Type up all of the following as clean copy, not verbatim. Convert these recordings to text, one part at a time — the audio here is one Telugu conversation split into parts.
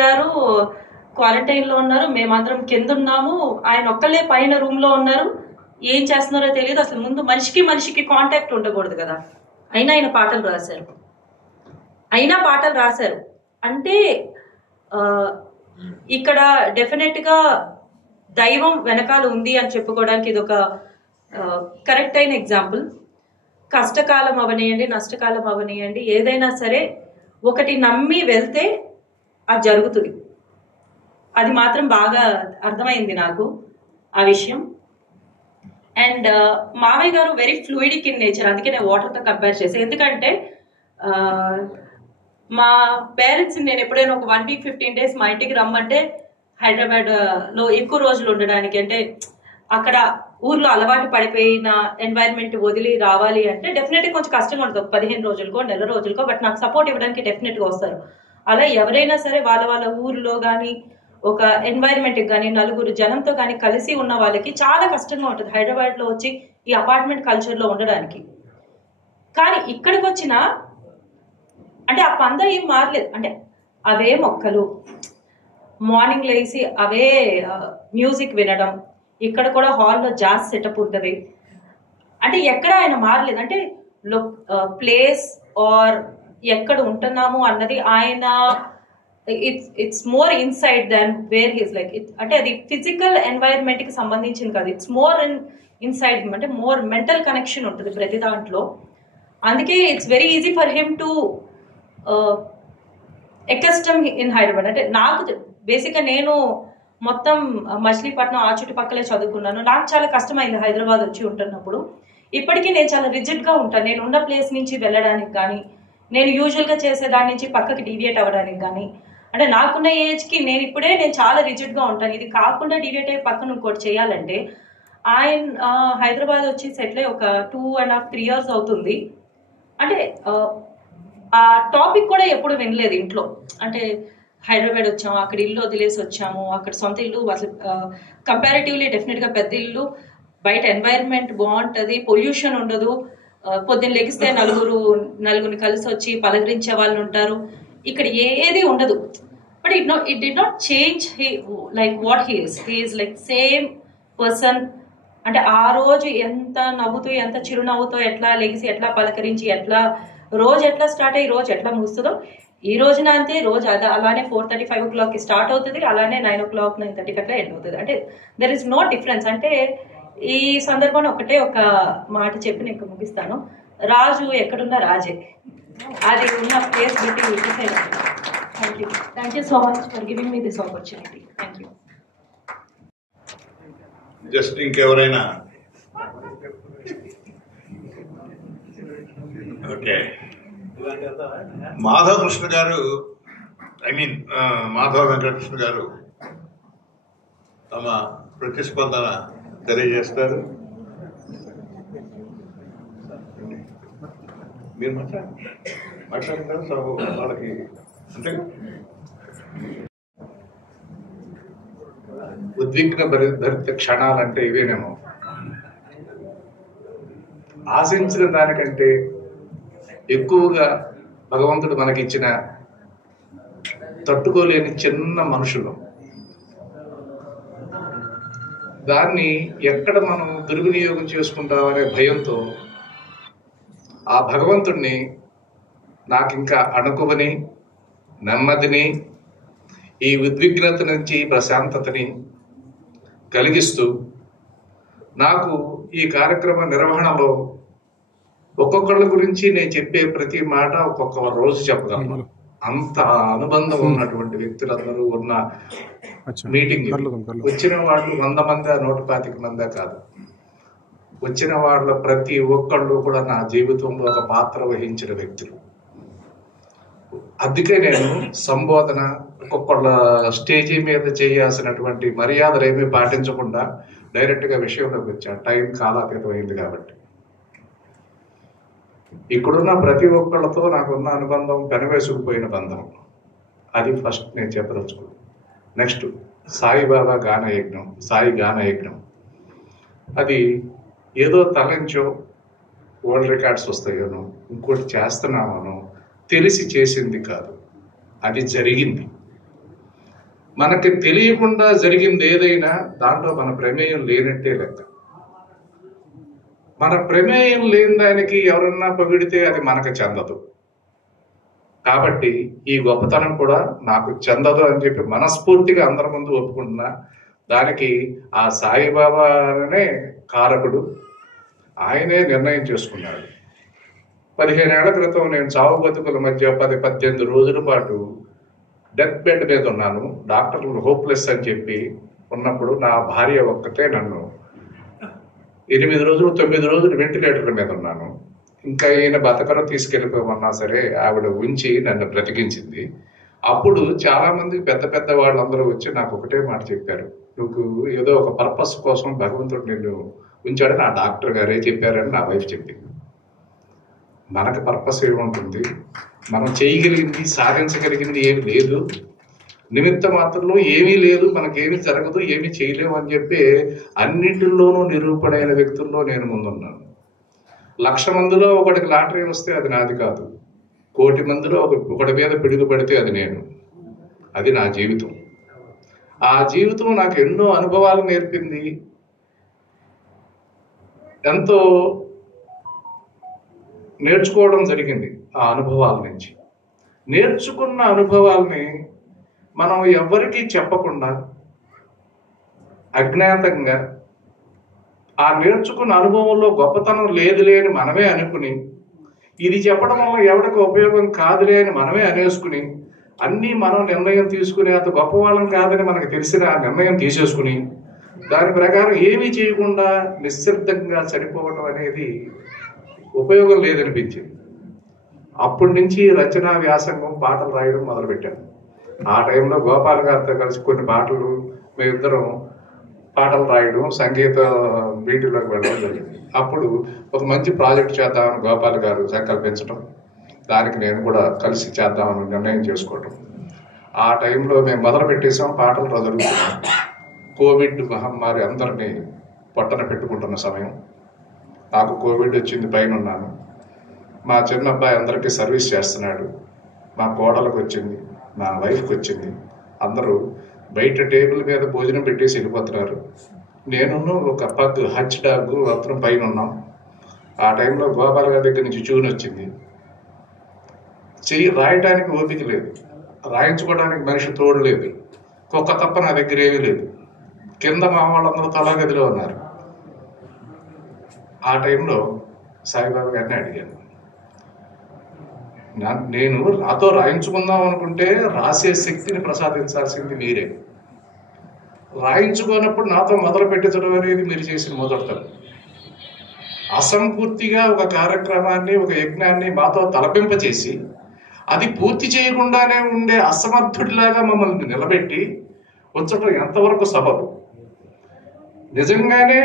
గారు క్వారంటైన్ లో ఉన్నారు, మేమందరం కింద ఉన్నాము, ఆయన ఒక్కలే పైన రూమ్ లో ఉన్నారు, ఏం చేస్తున్నారో తెలియదు. అసలు ముందు మనిషికి కాంటాక్ట్ ఉండకూడదు కదా. అయినా ఆయన పాటలు రాశారు. అంటే ఇక్కడ డెఫినెట్ గా దైవం వెనకాల ఉంది అని చెప్పుకోవడానికి ఇది ఒక కరెక్ట్ అయిన ఎగ్జాంపుల్. కష్టకాలం అవనియండి, నష్టకాలం అవనియండి, ఏదైనా సరే ఒకటి నమ్మి వెళ్తే అది జరుగుతుంది. అది మాత్రం బాగా అర్థమైంది నాకు ఆ విషయం. అండ్ మావయ్య గారు వెరీ ఫ్లూయిడిక్ ఇన్ నేచర్, అందుకే నేను వాటర్తో కంపేర్ చేశాను. ఎందుకంటే మా పేరెంట్స్ నేను ఎప్పుడైనా ఒక 1 వీక్ 15 డేస్ మా ఇంటికి రమ్మంటే హైదరాబాద్ లో ఎక్కువ రోజులు ఉండడానికి, అంటే అక్కడ ఊర్లో అలవాటు పడిపోయిన ఎన్వైరన్మెంట్ వదిలి రావాలి అంటే డెఫినెట్గా కొంచెం కష్టంగా ఉంటుంది, 15 రోజులకో నెల రోజులకో. బట్ నాకు సపోర్ట్ ఇవ్వడానికి డెఫినెట్గా వస్తారు. అలా ఎవరైనా సరే వాళ్ళ ఊర్లో కానీ ఒక ఎన్వైరన్మెంట్కి కానీ నలుగురు జనంతో కానీ కలిసి ఉన్న వాళ్ళకి చాలా కష్టంగా ఉంటుంది హైదరాబాద్లో వచ్చి ఈ అపార్ట్మెంట్ కల్చర్లో ఉండడానికి. కానీ ఇక్కడికి వచ్చిన అంటే ఆ పంద ఏం మారలేదు. అంటే అవే మొక్కలు, మార్నింగ్ లేసి అవే మ్యూజిక్ వినడం, ఇక్కడ కూడా హాల్లో జాజ్ సెటప్ ఉంటుంది. అంటే ఎక్కడ ఆయన మారలేదు. అంటే ప్లేస్ ఆర్ ఎక్కడ ఉంటున్నాము అన్నది ఆయన it's more inside than where he's like it. అంటే అది ఫిజికల్ ఎన్వైరన్మెంట్ కి సంబంధించింది కాదు, ఇట్స్ మోర్ ఇన్సైడ్ హిమ్. అంటే మోర్ మెంటల్ కనెక్షన్ ఉంటుంది ప్రతి దాంట్లో. అందుకే it's very easy for him to accustom in Hyderabad. అంటే నాకు బేసిక్గా నేను మొత్తం మచిలీపట్నం ఆ చుట్టుపక్కలే చదువుకున్నాను. నాకు చాలా కష్టమైంది హైదరాబాద్ వచ్చి ఉంటున్నప్పుడు. ఇప్పటికీ నేను చాలా రిజిడ్గా ఉంటాను. నేను ఉన్న ప్లేస్ నుంచి వెళ్ళడానికి కానీ, నేను యూజువల్గా చేసే దాని నుంచి పక్కకి డీవియేట్ అవ్వడానికి కానీ, అంటే నాకున్న ఏజ్కి నేను చాలా రిజిడ్గా ఉంటాను. ఇది కాకుండా డీవియేట్ అయ్యి పక్కన ఇంకోటి చేయాలంటే ఆయన హైదరాబాద్ వచ్చి సెటిల్ అయ్యి ఒక 2.5-3 years అవుతుంది. అంటే ఆ టాపిక్ కూడా ఎప్పుడు వినలేదు ఇంట్లో. అంటే హైదరాబాద్ వచ్చాము, అక్కడ ఇల్లు వదిలేసి వచ్చాము, అక్కడ సొంత ఇల్లు అసలు కంపారిటివ్లీ డెఫినెట్గా పెద్ద ఇల్లు, బయట ఎన్వైరన్మెంట్ బాగుంటుంది, పొల్యూషన్ ఉండదు, పొద్దున్న లెగిస్తే నలుగురిని కలిసి వచ్చి పలకరించే వాళ్ళు ఉంటారు. ఇక్కడ ఏది ఉండదు. But it did not change like what he is like same person. అంటే ఆ రోజు ఎంత నవ్వుతూ ఎంత చిరునవ్వుతో ఎట్లా లెగిసి ఎట్లా పలకరించి రోజు ఎట్లా స్టార్ట్ అయ్యి రోజు ఎట్లా ముగుస్తుందో ఈ రోజున అంతే. రోజు అలానే 4:30-5 o'clock స్టార్ట్ అవుతుంది, అలానే 9 o'clock 9:30 అట్లా ఎండ్ అవుతుంది. అంటే దెర్ ఇస్ నో డిఫరెన్స్. అంటే ఈ సందర్భంలో ఒక మాట చెప్పి నేను ముగిస్తాను. రాజు ఎక్కడున్నా రాజే, అది ఉన్న ప్లేస్ బట్టి thank you so much for giving me this opportunity. Thank you. Just ఇంకెవరైనా? ఓకే. మాధవ కృష్ణ గారు, మాధవ వెంకటకృష్ణ గారు తమ ప్రతిస్పందన తెలియజేస్తారు. మీరు మాట్లాడుతారు సో వాళ్ళకి అంటే ఉద్విగ్న భరిత క్షణాలంటే ఇవేనేమో. ఆశించిన దానికంటే ఎక్కువగా భగవంతుడు మనకిచ్చిన తట్టుకోలేని చిన్న మనుషులు, దాన్ని ఎక్కడ మనం దుర్వినియోగం చేసుకుంటామనే భయంతో ఆ భగవంతుడిని నాకింకా అణుకువని, నెమ్మదిని, ఈ ఉద్విగ్నత నుంచి ప్రశాంతతని కలిగిస్తూ నాకు ఈ కార్యక్రమ నిర్వహణలో ఒక్కొక్కళ్ళ గురించి నేను చెప్పే ప్రతి మాట ఒక్కొక్క రోజు చెప్పగలను. అంత అనుబంధం ఉన్నటువంటి వ్యక్తులందరూ ఉన్న మీటింగ్. వచ్చిన వాళ్ళు 100 మంది 125 మంది కాదు. వచ్చిన వాళ్ళ ప్రతి ఒక్కళ్ళు కూడా నా జీవితంలో ఒక పాత్ర వహించిన వ్యక్తులు. అందుకే నేను సంబోధన ఒక్కొక్కళ్ళ స్టేజీ మీద చేయాల్సినటువంటి మర్యాదలు ఏమీ పాటించకుండా డైరెక్ట్గా విషయంలోకి వచ్చాను. టైం కాలాతీతమైంది కాబట్టి. ఇక్కడున్న ప్రతి ఒక్కళ్ళతో నాకున్న అనుబంధం పెనవేసుకుపోయిన బంధం. అది ఫస్ట్ నేను చెప్పదలుచుకున్నాను. నెక్స్ట్ సాయిబాబా గానయజ్ఞం, సాయి గానయజ్ఞం. అది ఏదో తలంచో వరల్డ్ రికార్డ్స్ వస్తాయోనో ఇంకోటి చేస్తున్నామనో తెలిసి చేసింది కాదు, అది జరిగింది. మనకి తెలియకుండా జరిగింది ఏదైనా దాంట్లో మన ప్రమేయం లేనట్టే లెక్క. మన ప్రమేయం లేని దానికి ఎవరన్నా పొగిడితే అది మనకు చెందదు. కాబట్టి ఈ గొప్పతనం కూడా నాకు చెందదు అని చెప్పి మనస్ఫూర్తిగా అందరి ముందు ఒప్పుకుంటున్నా. దానికి ఆ సాయిబాబానే కారకుడు. ఆయనే నిర్ణయం చేసుకున్నాడు. 15 ఏళ్ల క్రితం నేను చావు బతుకుల మధ్య 10-18 రోజుల పాటు డెత్ బెడ్ మీద ఉన్నాను. డాక్టర్లు హోప్లెస్ అని చెప్పి ఉన్నప్పుడు నా భార్య ఒక్కతే నన్ను 8 రోజులు 9 రోజులు వెంటిలేటర్ల మీద ఉన్నాను. ఇంకా ఈయన బతకరు తీసుకెళ్ళిపోమన్నా సరే ఆవిడ ఉంచి నన్ను బ్రతికించింది. అప్పుడు చాలా మంది పెద్ద పెద్ద వాళ్ళందరూ వచ్చి నాకు ఒకటే మాట చెప్పారు, నువ్వు ఏదో ఒక పర్పస్ కోసం భగవంతుడు నిన్ను ఉంచాడని ఆ డాక్టర్ గారే చెప్పారని నా వైఫ్ చెప్పింది. మనకు పర్పస్ ఏముంటుంది? మనం చేయగలిగింది సాధించగలిగింది ఏమి లేదు, నిమిత్త మాత్రంలో ఏమీ లేదు, మనకేమీ జరగదు, ఏమీ చేయలేము అని చెప్పి అన్నింటిలోనూ నిరూపణైన వ్యక్తుల్లో నేను ముందున్నాను. 1,00,000 మందిలో ఒకటికి లాటరీ వస్తే అది నాది కాదు, 1,00,00,000 మందిలో ఒకటి మీద పిడుగు పడితే అది నేను. అది నా జీవితం. ఆ జీవితం నాకు ఎన్నో అనుభవాలు నేర్పింది. ఎంతో నేర్చుకోవడం జరిగింది. ఆ అనుభవాల నుంచి నేర్చుకున్న అనుభవాల్ని మనం ఎవ్వరికీ చెప్పకుండా అజ్ఞాతంగా ఆ నేర్చుకున్న అనుభవంలో గొప్పతనం లేదులే అని మనమే అనుకుని, ఇది చెప్పడం వల్ల ఎవరికి ఉపయోగం కాదులే అని మనమే అనేసుకుని, అన్నీ మనం నిర్ణయం తీసుకుని అంత గొప్పవాళ్ళం కాదని మనకు తెలిసిన నిర్ణయం తీసేసుకుని దాని ప్రకారం ఏమీ చేయకుండా నిశ్శబ్దంగా చనిపోవడం అనేది ఉపయోగం లేదనిపించింది. అప్పటి నుంచి రచనా వ్యాసంగం పాటలు రాయడం మొదలుపెట్టాను. ఆ టైంలో గోపాల్ గారితో కలిసి కొన్ని పాటలు మేమిద్దరం పాటలు రాయడం, సంగీత వీటిలోకి వెళ్ళడం జరిగింది. అప్పుడు ఒక మంచి ప్రాజెక్ట్ చేద్దామని గోపాల్ గారు సంకల్పించడం, దానికి నేను కూడా కలిసి చేద్దామని నిర్ణయం చేసుకోవడం. ఆ టైంలో మేము మొదలు పెట్టేసాం. పాటలు జరుగుతున్నాం. కోవిడ్ మహమ్మారి అందరినీ పొట్టన పెట్టుకుంటున్న సమయం. నాకు కోవిడ్ వచ్చింది, పైన ఉన్నాను. మా చిన్న అబ్బాయి అందరికీ సర్వీస్ చేస్తున్నాడు. మా కోడలకు వచ్చింది, మా వైఫ్కి వచ్చింది. అందరూ బయట టేబుల్ మీద భోజనం పెట్టేసి వెళ్ళిపోతున్నారు. నేను ఒక పగ్ హచ్ డాగ్ అతను పైన ఉన్నాం. ఆ టైంలో గోపాల్ గారి దగ్గర నుంచి చూని వచ్చింది. చెయ్యి రాయటానికి ఓపిక లేదు, రాయించుకోవడానికి మనిషి తోడు లేదు, కుక్క తప్ప నా దగ్గర ఏమీ లేదు. కింద మా వాళ్ళందరూ తలాగదిలో ఉన్నారు. ఆ టైంలో సాయిబాబా గారిని అడిగాను, నేను నాతో రాయించుకుందాం అనుకుంటే రాసే శక్తిని ప్రసాదించాల్సింది మీరే. రాయించుకున్నప్పుడు నాతో మొదలు పెట్టించడం అనేది మీరు చేసిన మొదటి తప్పు. అసంపూర్తిగా ఒక కార్యక్రమాన్ని, ఒక యజ్ఞాన్ని మాతో తలపింపచేసి అది పూర్తి చేయకుండానే ఉండే అసమర్థుడిలాగా మమ్మల్ని నిలబెట్టి ఉంచడం ఎంతవరకు సబబు? నిజంగానే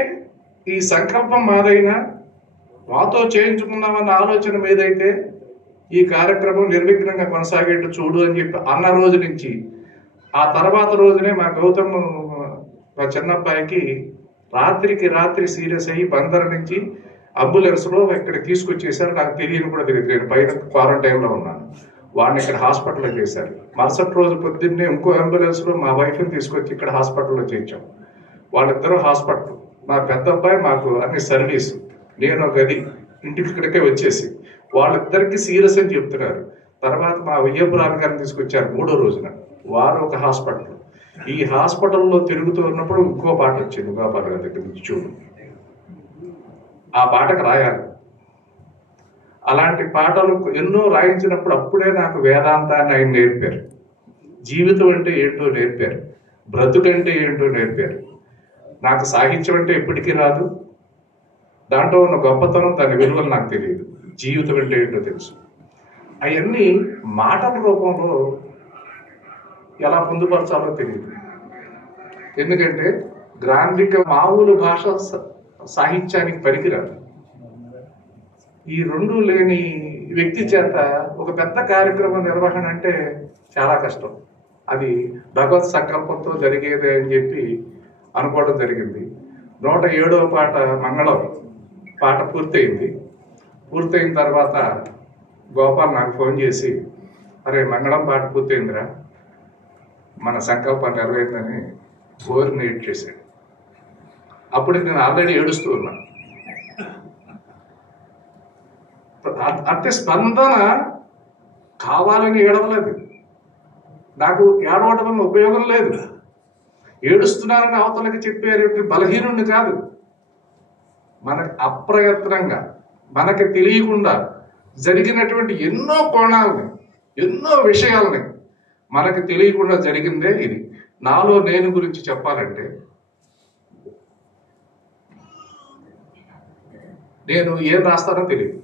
ఈ సంకల్పం మాదైనా మాతో చేయించుకున్నామన్న ఆలోచన మీదైతే ఈ కార్యక్రమం నిర్విఘ్నంగా కొనసాగేట్టు చూడు అని చెప్పి అన్న రోజు నుంచి ఆ తర్వాత రోజునే మా గౌతమ్ మా చిన్నబ్బాయికి రాత్రికి రాత్రి సీరియస్ అయ్యి బందర్ నుంచి అంబులెన్స్లో ఇక్కడికి తీసుకొచ్చేసారు. నాకు తెలియని కూడా తెలియదు, నేను పైన క్వారంటైన్లో ఉన్నాను. వాడిని ఇక్కడ హాస్పిటల్లో చేశారు. మరుసటి రోజు పొద్దున్నే ఇంకో అంబులెన్స్లో మా వైఫ్ని తీసుకొచ్చి ఇక్కడ హాస్పిటల్లో చేయించాం. వాళ్ళిద్దరూ హాస్పిటల్. మా పెద్ద అబ్బాయి మాకు అన్ని సర్వీసు, నేను గది, ఇంటికి ఇక్కడికే వచ్చేసి వాళ్ళిద్దరికి సీరియస్ అని చెప్తున్నారు. తర్వాత మా వియ్యపురాణి గారిని తీసుకొచ్చారు 3వ రోజున. వారు ఒక హాస్పిటల్. ఈ హాస్పిటల్లో తిరుగుతూ ఉన్నప్పుడు ఇంకో పాట వచ్చింది గోపాల్ గారి దగ్గర నుంచి చూడు. ఆ పాటకు రాయాలి. అలాంటి పాటలు ఎన్నో రాయించినప్పుడు అప్పుడే నాకు వేదాంతాన్ని ఆయన నేర్పారు. జీవితం అంటే ఏంటో నేర్పారు, బ్రతుకంటే ఏంటో నేర్పారు. నాకు సాహిత్యం అంటే ఎప్పటికీ రాదు, దాంట్లో ఉన్న గొప్పతనం, దాని విలువలు నాకు తెలియదు. జీవితం అంటే ఏంటో తెలుసు. అవన్నీ మాటల రూపంలో ఎలా పొందుపరచాలో తెలియదు. ఎందుకంటే గ్రాంధిక మామూలు భాష సాహిత్యానికి పనికిరాదు. ఈ రెండు లేని వ్యక్తి చేత ఒక పెద్ద కార్యక్రమ నిర్వహణ అంటే చాలా కష్టం. అది భగవత్ సంకల్పంతో జరిగేది అని చెప్పి అనుకోవడం జరిగింది. 107వ పాట మంగళం పాట పూర్తయింది. పూర్తయిన తర్వాత గోపాల్ నాకు ఫోన్ చేసి, అరే మంగళం పాట పూర్తయిందిరా, మన సంకల్పం నెరవేరిందని ఓవర్ని ఎడిట్ చేశాడు. అప్పుడు నేను ఆల్రెడీ ఏడుస్తూ ఉన్నాను. అంటే స్పందన కావాలని ఏడవలేదు, నాకు ఏడవడం వల్ల ఉపయోగం లేదు. ఏడుస్తున్నానని అవతలకి చెప్పే బలహీనుడిని కాదు. మనకి అప్రయత్నంగా మనకి తెలియకుండా జరిగినటువంటి ఎన్నో కోణాలని, ఎన్నో విషయాలని మనకి తెలియకుండా జరిగిందే ఇది. నాలో నేను గురించి చెప్పాలంటే, నేను ఏం రాస్తానో తెలియదు.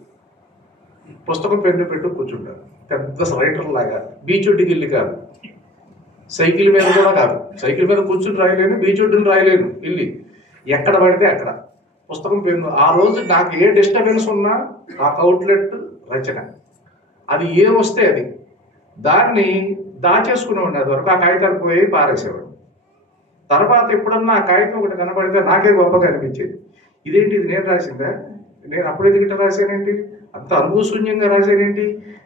పుస్తకం పెన్ను పెట్టు కూర్చుంటాను. పెద్ద రైటర్ లాగా బీచొడ్డుకి వెళ్ళి కాదు, సైకిల్ మీద కూడా కాదు. సైకిల్ మీద కూర్చుని రాయలేను, బీచొడ్డుని రాయలేను. వెళ్ళి ఎక్కడ పడితే అక్కడ పుస్తకం పెన్ను. ఆ రోజు నాకు ఏ డిస్టర్బెన్స్ ఉన్నా నాకు అవుట్లెట్ రచన. అది ఏమొస్తే అది దాన్ని దాచేసుకునేవాడిని. అది వరకు ఆ కాగితాలు పోయి పారేసేవాడు. తర్వాత ఎప్పుడన్నా ఆ కాగితం ఒకటి కనబడితే నాకే గొప్పగా అనిపించేది. ఇదేంటి, ఇది నేను రాసిందా, నేను అప్పుడు ఎదుగిట రాశానేంటి, అంత అనుభవశూన్యంగా రాశానేంటి,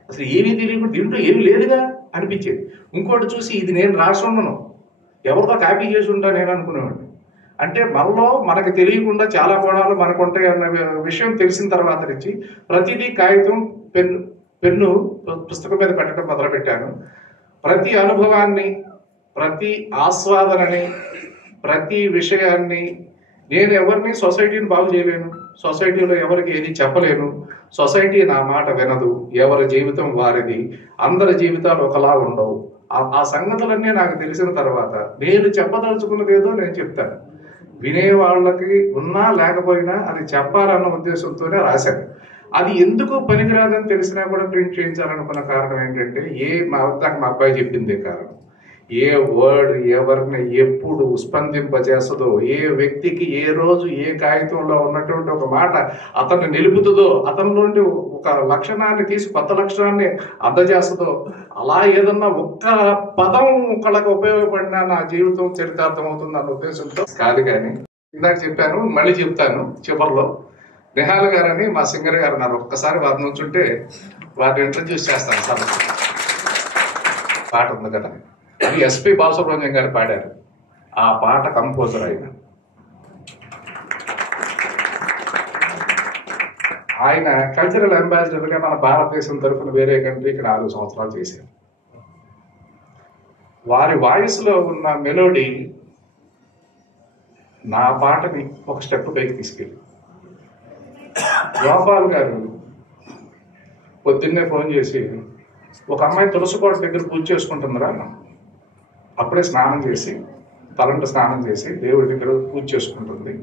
అసలు ఏమీ తెలియకుండా దీంట్లో ఏమీ లేదుగా అనిపించేది. ఇంకోటి చూసి ఇది నేను రాసి ఉండను, ఎవరితో కాపీ చేసి ఉంటా నేను అనుకునేవాడిని. అంటే మనలో మనకు తెలియకుండా చాలా కోణాలు మనకు ఉంటాయి అన్న విషయం తెలిసిన తర్వాత నుంచి ప్రతిదీ కాగితం పెన్ను పుస్తకం మీద పెట్టడం మొదలుపెట్టాను. ప్రతి అనుభవాన్ని, ప్రతి ఆస్వాదనని, ప్రతి విషయాన్ని, నేను ఎవరిని సొసైటీని బాగు చేయలేను, సొసైటీలో ఎవరికి ఏది చెప్పలేను, సొసైటీ నా మాట వినదు, ఎవరి జీవితం వారిది, అందరి జీవితాలు ఒకలా ఉండవు. ఆ సంగతులన్నీ నాకు తెలిసిన తర్వాత నేను చెప్పదలుచుకున్నది ఏదో నేను చెప్తాను. వినేవాళ్ళకి ఉన్నా లేకపోయినా అది చెప్పాలన్న ఉద్దేశంతోనే రాశాను. అది ఎందుకు పనికిరాదని తెలిసినా కూడా ప్రింట్ చేయించాలనుకున్న కారణం ఏంటంటే, మా అబ్బాయి చెప్పిందే కారణం. ఏ వర్డ్ ఎవరిని ఎప్పుడు స్పందింపజేస్తుందో, ఏ వ్యక్తికి ఏ రోజు ఏ కాగితంలో ఉన్నటువంటి ఒక మాట అతన్ని నిలుపుతుందో, అతనిలోంటి ఒక లక్షణాన్ని తీసి కొత్త లక్షణాన్ని అందజేస్తుందో, అలా ఏదన్నా ఒక్క పదం ఒకళ్ళకి ఉపయోగపడినా నా జీవితం చరితార్థం అవుతుంది అన్న ఉద్దేశంతో కాదు. కానీ ఇందాక చెప్పాను, మళ్ళీ చెప్తాను చివరిలో, నిహాల్ గారని మా సింగర్ గారు ఉన్నారు. ఒక్కసారి వారి నుంచి ఉంటే వారిని ఇంట్రడ్యూస్ చేస్తాను. సార్ పాట ఉంది కదా, అది ఎస్పి బాలసుబ్రహ్మణ్యం గారు పాడారు. ఆ పాట కంపోజర్ ఆయన కల్చరల్ అంబాసిడర్గా మన భారతదేశం తరఫున వేరే కంట్రీకి 4 సంవత్సరాలు చేశారు. వారి వాయిస్లో ఉన్న మెలోడీ నా పాటని ఒక స్టెప్ పైకి తీసుకెళ్ళి, గోపాల్ గారు పొద్దున్నే ఫోన్ చేసి, ఒక అమ్మాయి తులసికోట దగ్గర పూజ చేసుకుంటుందిరా, అప్పుడే స్నానం చేసి తలంట స్నానం చేసి దేవుడి దగ్గర పూజ చేసుకుంటుంది.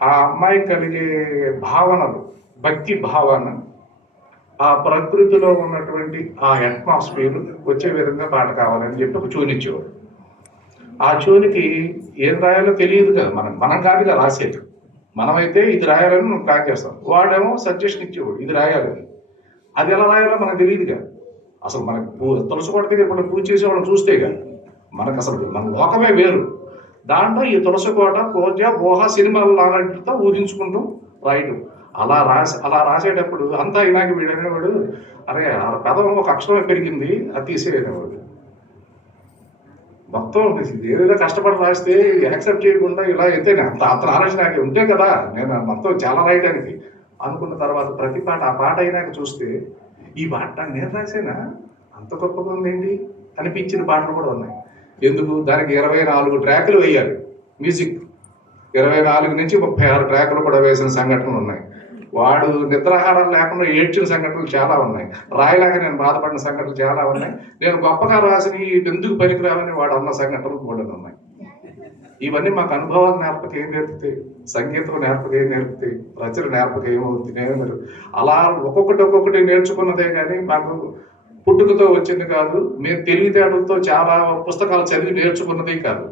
ఆ అమ్మాయి కలిగే భావనలు, భక్తి భావన, ఆ ప్రకృతిలో ఉన్నటువంటి ఆ అట్మాస్ఫియర్ వచ్చే విధంగా పాట కావాలని చెప్పి ఒక ట్యూన్ ఇచ్చేవాడు. ఆ ట్యూన్కి ఏం రాయాలో తెలియదు కదా, మనం కాదుగా రాసేది. మనమైతే ఇది రాయాలని మనం ప్లాన్ చేస్తాం, వాడేమో సజెషన్ ఇచ్చేవాడు ఇది రాయాలని. అది ఎలా రాయాలో మనకు తెలియదుగా. అసలు మనకు తులసికోట దగ్గర ఇప్పుడు పూజ చేసేవాళ్ళని చూస్తే కానీ మనకు అసలు మన లోకమే వేరు. దాంట్లో ఈ తులసికోట, పూజ, బోహ సినిమాల లాంటితో ఊహించుకుంటూ రాయడం. అలా రాసేటప్పుడు అంతా అయినాక వీడనేవాడు, అరే ఆ పదం ఒక అక్షరమే పెరిగింది, అది తీసేయనేవాడు. మొత్తం ఏదేదో కష్టపడి రాస్తే యాక్సెప్ట్ చేయకుండా ఇలా అయితే అతను ఆలోచన నాకు ఉంటే కదా నేను మొత్తం చాలా రాయడానికి అనుకున్న తర్వాత ప్రతి పాట ఆ పాట అయినాక చూస్తే ఈ పాట నేను రాసేనా, అంత గొప్పగా ఉందేంటి అనిపించిన పాటలు కూడా ఉన్నాయి. ఎందుకు, దానికి 24 ట్రాకులు వేయాలి మ్యూజిక్. 24 నుంచి 36 ట్రాకులు కూడా వేసిన సంఘటనలు ఉన్నాయి. వాడు నిద్రాహారం లేకుండా ఏడ్చిన సంఘటనలు చాలా ఉన్నాయి. రాయలేక నేను బాధపడిన సంఘటనలు చాలా ఉన్నాయి. నేను గొప్పగా రాసిన ఎందుకు పనికిరావని వాడు అన్న సంఘటనలు కూడా ఉన్నాయి. ఇవన్నీ మాకు అనుభవాలు నేర్పక ఏం నేర్పుతాయి, సంగీతం నేర్పక ఏం నేర్పుతాయి, రచన నేర్పక ఏమవుతుంది. నేను అలా ఒక్కొక్కటి నేర్చుకున్నదే కానీ మాకు పుట్టుకతో వచ్చింది కాదు. మేము తెలివితేటలతో చాలా పుస్తకాలు చదివి నేర్చుకున్నది కాదు.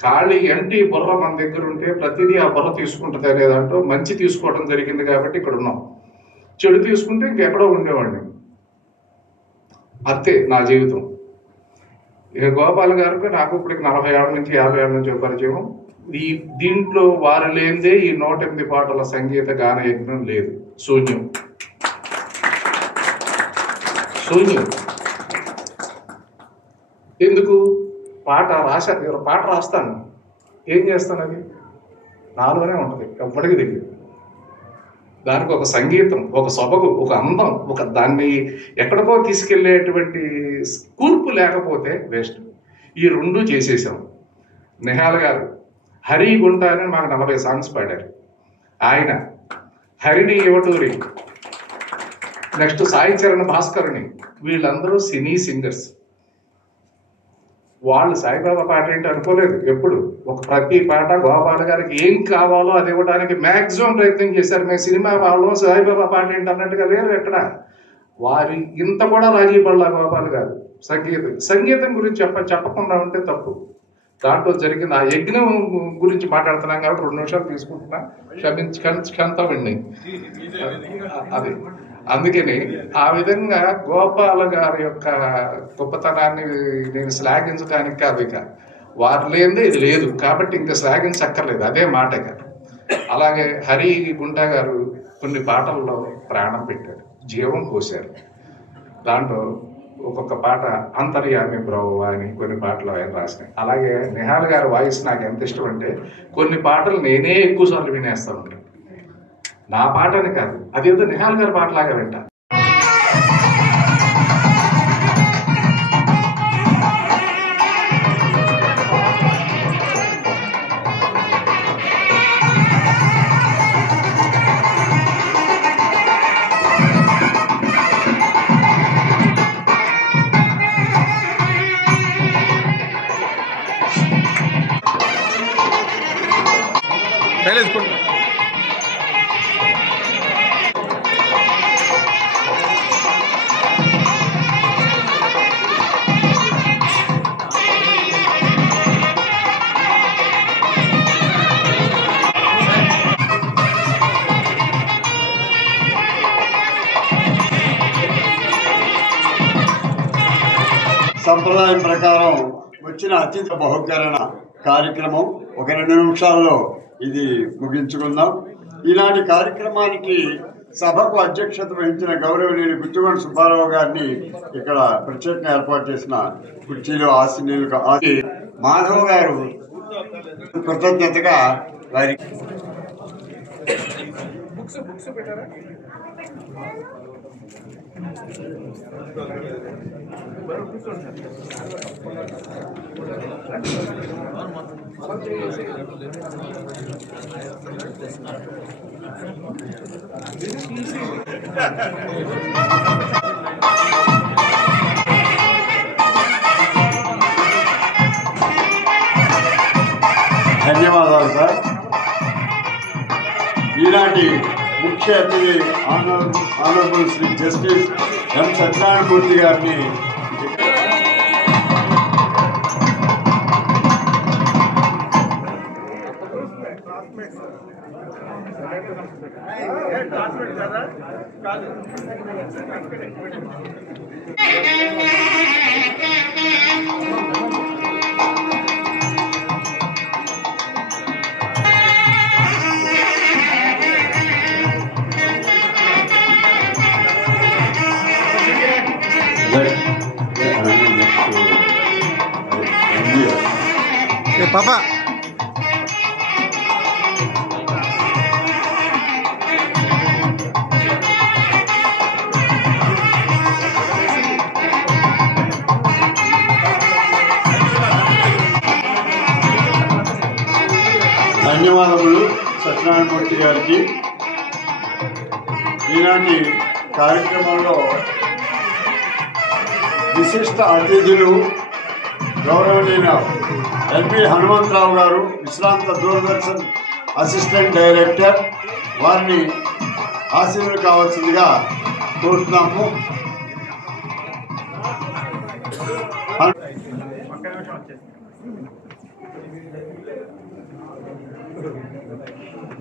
ఖాళీ ఎంటి బుర్ర మన దగ్గర ఉంటే ప్రతిదీ ఆ బుర్ర తీసుకుంటుంది అనేదాంట్లో మంచి తీసుకోవడం జరిగింది కాబట్టి ఇక్కడ ఉన్నాం. చెడు తీసుకుంటే ఇంకెక్కడో ఉండేవాడిని. అంతే నా జీవితం. ఇక గోపాల్ గారికి నాకు ఇప్పటికి 40 ఏళ్ళ నుంచి 50 ఏళ్ళ నుంచి పరిచయం. దీంట్లో వారు లేనిదే ఈ 108 పాటల సంగీత గాన యజ్ఞం లేదు. శూన్యం. ఎందుకు పాట రాస్తాను, ఏం చేస్తాను? అది నాలోనే ఉంటుంది, ఎప్పటికీ తెలియదు. దానికి ఒక సంగీతం, ఒక సొబగు, ఒక అందం, ఒక దాన్ని ఎక్కడికో తీసుకెళ్లేటువంటి కూర్పు లేకపోతే వేస్ట్. ఈ రెండు చేసేసాం. నిహాల్ గారు హరి గుంట అని మాకు 40 సాంగ్స్ పాడారు. ఆయన హరిని యువటూరి, నెక్స్ట్ సాయి చరణ్ భాస్కర్ని, వీళ్ళందరూ సినీ సింగర్స్. వాళ్ళు సాయిబాబా పాట ఏంటి అనుకోలేదు ఎప్పుడు. ప్రతి పాట గోపాల్ గారికి ఏం కావాలో అది ఇవ్వడానికి మ్యాక్సిమం ప్రయత్నం చేశారు. మేము సినిమా వాళ్ళు సాయిబాబా పాట ఏంటి అన్నట్టుగా లేరు ఎక్కడ. వారి ఇంత కూడా రాజీ పడలా గోపాల్ గారు. సంగీతం గురించి చెప్పకుండా ఉంటే తప్పు. దాంట్లో జరిగిన ఆ యజ్ఞం గురించి మాట్లాడుతున్నాం కాబట్టి 2 నిమిషాలు తీసుకుంటున్నా, క్షమించండి. అది అందుకని ఆ విధంగా గోపాల గారి యొక్క గొప్పతనాన్ని నేను శ్లాఘించడానికి కాదు, ఇక వారు లేనిదే ఇది లేదు కాబట్టి ఇంకా శ్లాఘించక్కర్లేదు, అదే మాట. అలాగే హరి గుంట గారు కొన్ని పాటల్లో ప్రాణం పెట్టారు, జీవం పోశారు. దాంట్లో ఒక్కొక్క పాట అంతర్యామి బ్రవ్వ అని కొన్ని పాటలు ఆయన రాసినాయి. అలాగే నిహాల్ గారి వాయిస్ నాకు ఎంత ఇష్టం అంటే కొన్ని పాటలు నేనే ఎక్కువ సార్లు వినేస్తా ఉంటాను. నా పాటని కాదు, అదేదో నిహాల్ గారి పాటలాగా వింటా. సంప్రదాయం ప్రకారం వచ్చిన అతిథి బహుకరణ కార్యక్రమం ఒక 2 నిమిషాల్లో ఇది ముగించుకుందాం. ఈనాటి కార్యక్రమానికి సభకు అధ్యక్షత వహించిన గౌరవనీయులు గుత్తిగొండ సుబ్బారావు గారిని ఇక్కడ ప్రత్యేకంగా ఏర్పాటు చేసిన కుర్చీలో ఆశీనులుగా మాధవ్ గారు కృతజ్ఞతగా వారి ధన్యవాదాలు సార్. ఈనాటి ముఖ్య అతిథి honourable Shri justice M Satyanarayanamurthy గారిని పాపా ధన్యవాదములు సత్యనారాయణమూర్తి గారికి. ఈనాటి కార్యక్రమంలో విశిష్ట అతిథులు గౌరవనీయ ఎల్పి హనుమంతరావు గారు, విశ్రాంత దూరదర్శన్ అసిస్టెంట్ డైరెక్టర్, వారిని ఆశీర్వాదం కావాల్సిందిగా కోరుతున్నాము.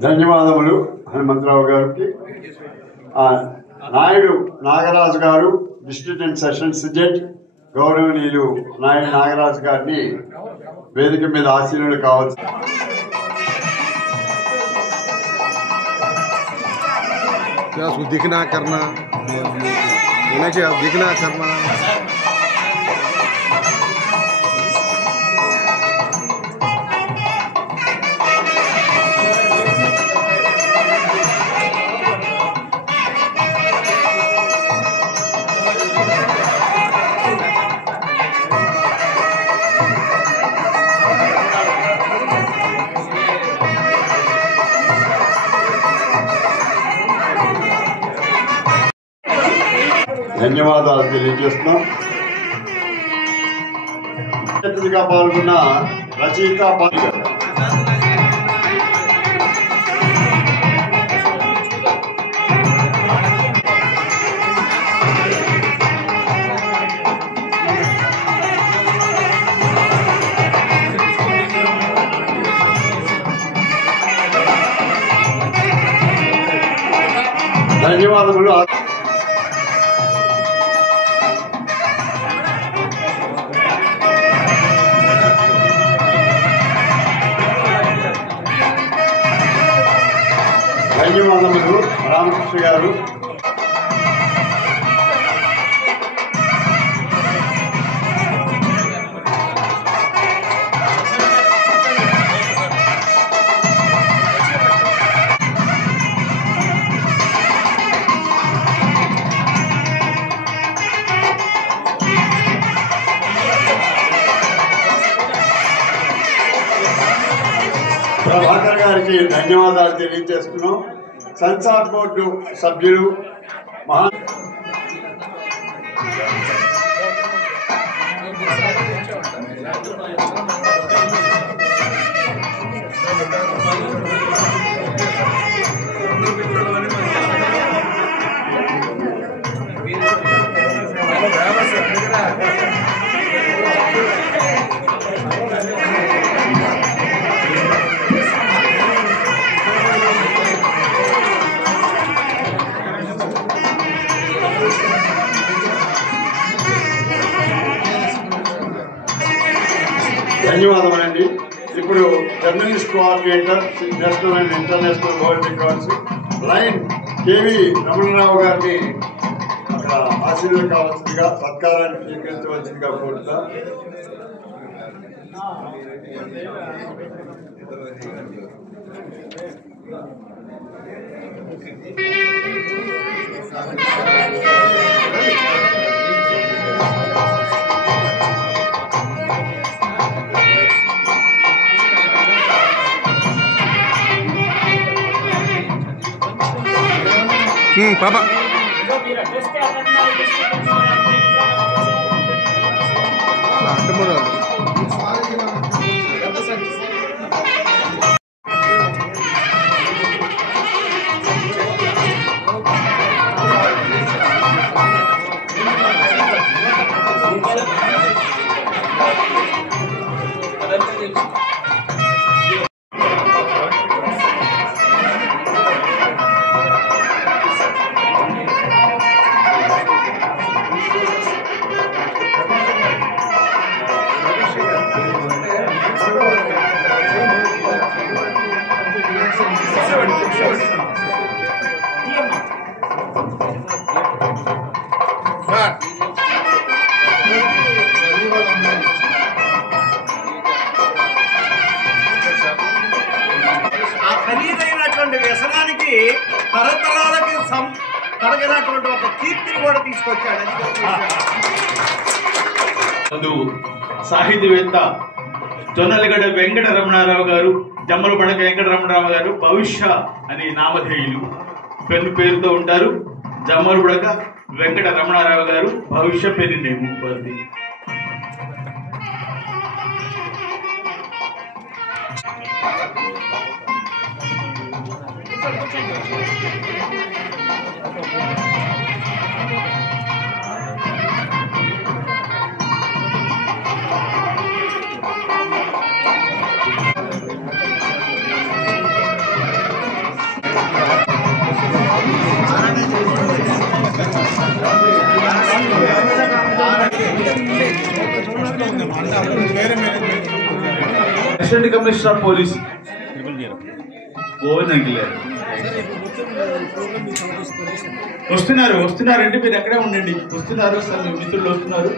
ధన్యవాదములు హనుమంతరావు గారికి. నాయుడు నాగరాజు గారు, డిస్ట్రిక్ట్ అండ్ సెషన్స్ జడ్జ్, గౌరవనీయులు నాయుడు నాగరాజు గారిని వేదిక మీద ఆశీర్వాదం కావచ్చు. दिखना करना दिखना करना ధన్యవాదాలు తెలియజేస్తున్నాం. అతిథిగా పాల్గొన్న రచయిత ధన్యవాదములు. ధన్యవాదములు రామకృష్ణ గారు. ప్రభాకర్ గారికి ధన్యవాదాలు తెలియజేస్తున్నాం. సెన్సార్ బోర్డు సభ్యులు ధన్యవాదములండి. ఇప్పుడు journalist coordinator national and international world records line KV Ramanarao గారిని అక్కడ ఆశీర్వాదం కావాల్సిందిగా సత్కారాన్ని స్వీకరించవలసిందిగా కోరుతా. పాప ఖరీదైనటువంటి వ్యసనానికి తరతరాలకి తరగనటువంటి ఒక కీర్తిని కూడా తీసుకొచ్చాడు. సాహితీవేత్త జొన్నలగడ్డ వెంకట రమణారావు గారు, జమ్మలపడక వెంకట రమణారావు గారు భవిష్య అనే నామధేయులు పెన్ను పేరుతో ఉంటారు. జమ్మలపడక వెంకట రమణారావు గారు భవిష్య పెన్ను నేము వారిది. అసిస్టెంట్ కమిషనర్ పోలీస్ వస్తున్నారండి, మీరు ఎక్కడే ఉండండి. వస్తున్నారు సార్, మీ మిత్రులు వస్తున్నారు.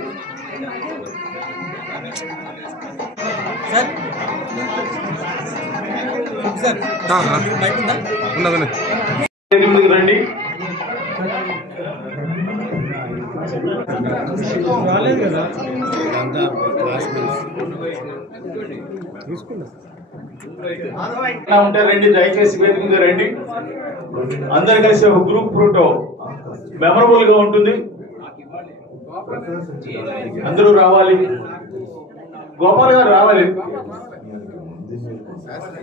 రండి. ఉంటారండి, దయచేసి వేదికగా రండి. అందరు కలిసి ఒక గ్రూప్ ఫోటో మెమరబుల్ గా ఉంటుంది. అందరూ రావాలి. గోపాల్ గారు రావాలి. సార్ సార్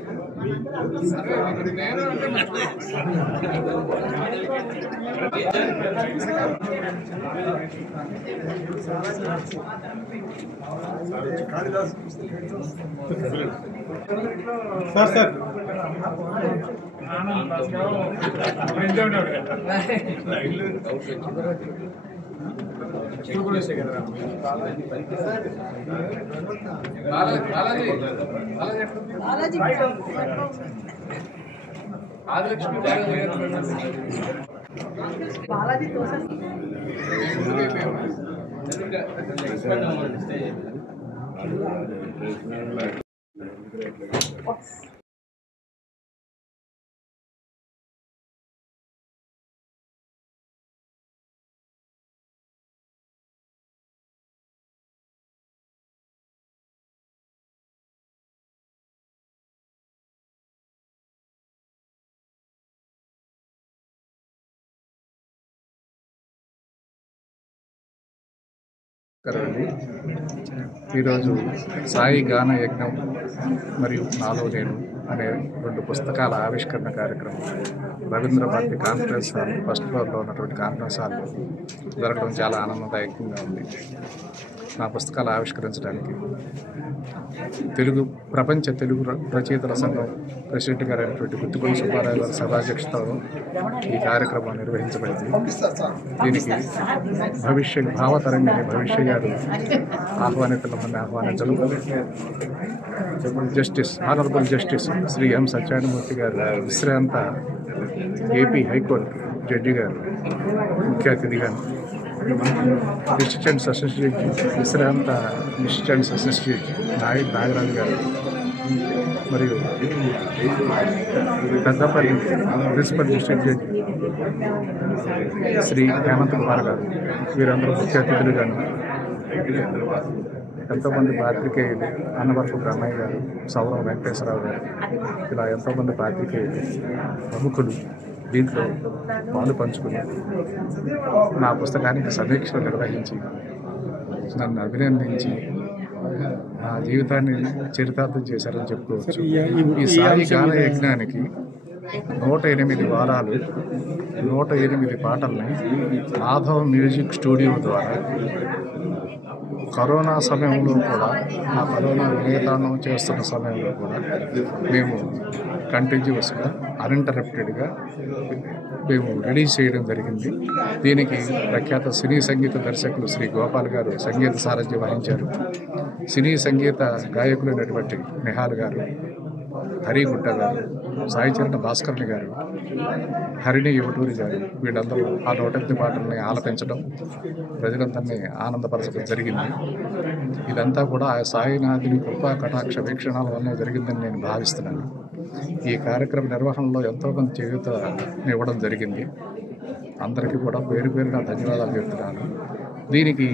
ఈరోజు సాయి గాన యజ్ఞం మరియు నాలో నేను అనే 2 పుస్తకాల ఆవిష్కరణ కార్యక్రమం Ravindra Bharathi conference hall first ఫ్లోర్లో ఉన్నటువంటి కాన్ఫరెన్స్ హాల్ జరగడం చాలా ఆనందదాయకంగా ఉంది. నా పుస్తకాలు ఆవిష్కరించడానికి ప్రపంచ తెలుగు రచయితల సంఘం ప్రెసిడెంట్ గారు అయినటువంటి గుత్తిపల్లి సుబ్బారావు గారి సభాధ్యక్షతలో ఈ కార్యక్రమం నిర్వహించబడింది. దీనికి భావతరంగిణి భవిష్య గారు ఆహ్వానితులమని ఆహ్వానించడం, honourable justice Shri M Satyanarayanamurthy గారు విశ్రాంత ఏపీ హైకోర్టు జడ్జి గారు ముఖ్య అతిథిగా, డిస్ట్రిక్ట్ అసిస్టెంట్ విశ్రాంత డిస్ట్రిక్ట్ అసిస్టెంట్ నాగరాజు గారు మరియు Peddapalli principal district judge Shri Hemanth Kumar గారు, వీరందరూ ముఖ్య అతిథులుగాను ఎంతోమంది పాత్రికేయులు, అన్నవరపు బ్రహ్మయ్య గారు, సౌరవ వెంకటేశ్వరరావు గారు, ఇలా ఎంతోమంది పాత్రికేయులు ప్రముఖులు దీంట్లో పాలు పంచుకుని నా పుస్తకానికి సమీక్షలు నిర్వహించి నన్ను అభినందించి నా జీవితాన్ని చరితార్థం చేశారని చెప్పుకోవచ్చు. ఈ సాయి గాన యజ్ఞానికి 108 వారాలు 108 పాటల్ని మాధవ్ మ్యూజిక్ స్టూడియో ద్వారా కరోనా సమయంలో కూడా, ఆ కరోనా విలేతాండం చేస్తున్న సమయంలో కూడా మేము కంటిన్యూస్గా అన్ఇంటరప్టెడ్గా మేము రిలీజ్ చేయడం జరిగింది. దీనికి ప్రఖ్యాత సినీ సంగీత దర్శకులు శ్రీ గోపాల్ గారు సంగీత సారథ్యం వహించారు. సినీ సంగీత గాయకులైనటువంటి నిహాల్ గారు, హరిగుట్ట గారు, సాయి చరణ భాస్కర్ని గారు, హరిణి యువటూరి గారు, వీళ్ళందరూ ఆ 108 పాటల్ని ఆలపించడం, ప్రజలందరినీ ఆనందపరచడం జరిగింది. ఇదంతా కూడా ఆ సాయినాథుని కృపా కటాక్ష వీక్షణాల వల్లనే జరిగిందని నేను భావిస్తున్నాను. ఈ కార్యక్రమ నిర్వహణలో ఎంతోమంది చేయూత ఇవ్వడం జరిగింది. అందరికీ కూడా పేరు పేరున ధన్యవాదాలు చెప్తున్నాను. దీనికి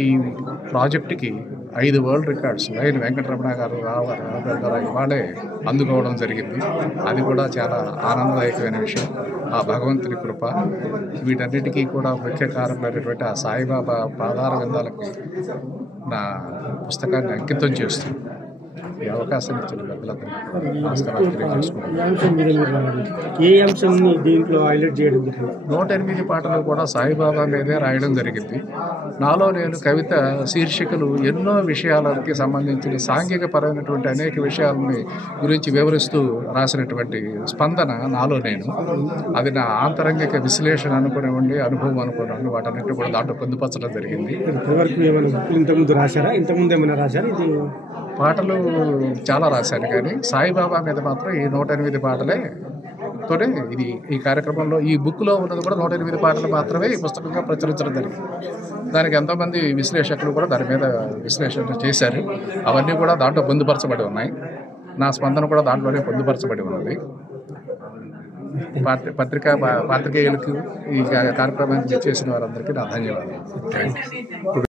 ఈ ప్రాజెక్టుకి 5 వరల్డ్ రికార్డ్స్ లైన్ వెంకటరమణ గారు ద్వారా ఇవాళే అందుకోవడం జరిగింది. అది కూడా చాలా ఆనందదాయకమైన విషయం. ఆ భగవంతుని కృప. వీటన్నిటికీ కూడా ముఖ్య కారణమైనటువంటి ఆ సాయిబాబా పాదార విందాలకి నా పుస్తకాన్ని అంకితం చేస్తుంది. ఈ అవకాశం ఇచ్చిన పెద్దలందరికీ నమస్కారాలు తెలియజేసుకుంటున్నాను. ఏ అంశంని దీంట్లో హైలైట్ చేయడం జరిగింది? 108 పాటలు కూడా సాయిబాబా మీదే రాయడం జరిగింది. నాలో నేను కవిత శీర్షికలు ఎన్నో విషయాలకి సంబంధించిన సాంఘిక పరమైనటువంటి అనేక విషయాలని గురించి వివరిస్తూ రాసినటువంటి స్పందన నాలో నేను. అది నా ఆంతరంగిక విశ్లేషణ అనుకునేవ్వండి, అనుభవం అనుకునేవ్వండి, వాటన్నిటి కూడా దాంట్లో పొందుపరచడం జరిగింది. ఇంతవరకు ఏమైనా ఇంతకుముందు రాశారా? ఇంతకుముందు ఏమైనా రాశారా? ఇది పాటలు చాలా రాశాను, కానీ సాయిబాబా మీద మాత్రం ఈ 108 పాటలే తోనే ఇది ఈ కార్యక్రమంలో ఈ బుక్లో ఉన్నది కూడా 108 పాటలు మాత్రమే ఈ పుస్తకంగా ప్రచురించడం జరిగింది. దానికి ఎంతోమంది విశ్లేషకులు కూడా దాని మీద విశ్లేషణ చేశారు. అవన్నీ కూడా దాంట్లో పొందుపరచబడి ఉన్నాయి. నా స్పందన కూడా దాంట్లోనే పొందుపరచబడి ఉన్నది. పాత్రికేయులకు ఈ కార్యక్రమానికి చేసిన వారందరికీ నా ధన్యవాదాలు.